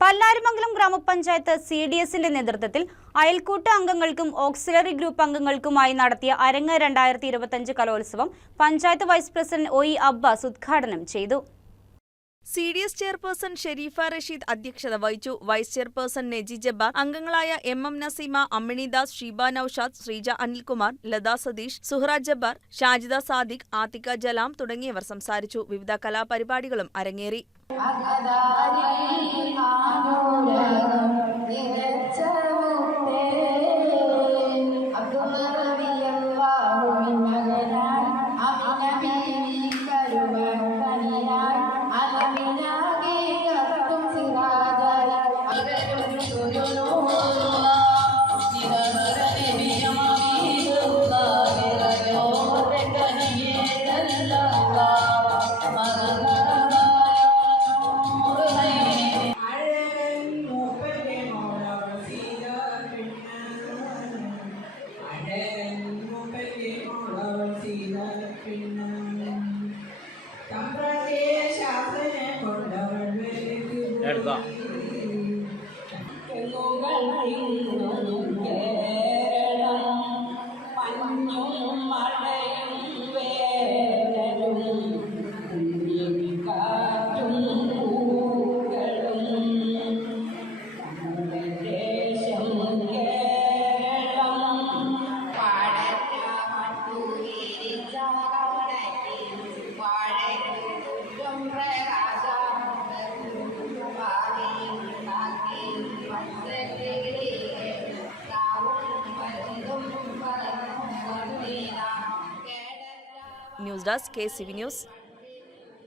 പല്ലാരിമംഗലം ഗ്രാമപഞ്ചായത്ത് CDSന്റെ നേതൃത്വത്തിൽ അയൽക്കൂട്ട അംഗങ്ങൾക്കും ഓക്സിലറി ഗ്രൂപ്പ് അംഗങ്ങൾക്കുമായി നടത്തിയ അരങ്ങ് 2025 കലോത്സവം panchayat vice president OE Abbas ഉദ്ഘാടനം ചെയ്തു. CDS ചെയർപേഴ്സൺ ഷെരീഫ റഷീദ് അധ്യക്ഷത വഹിച്ചു. വൈസ് ചെയർപേഴ്സൺ നെജി ജബ്ബാർ, അംഗങ്ങളായ MM നസീമ, അമ്മിണി ദാസ്, ഷീബ നൌഷാദ്, ശ്രീജ അനിൽകുമാർ, ലത സതീഷ്, സുഹ്റ ജബ്ബാർ, ഷാജിദ സാദിഖ്, ആതിക ജലാം തുടങ്ങിയവർ സംസാരിച്ചു. വിവിധ കലാപരിപാടികളും അരങ്ങേറി. News desk KCV news.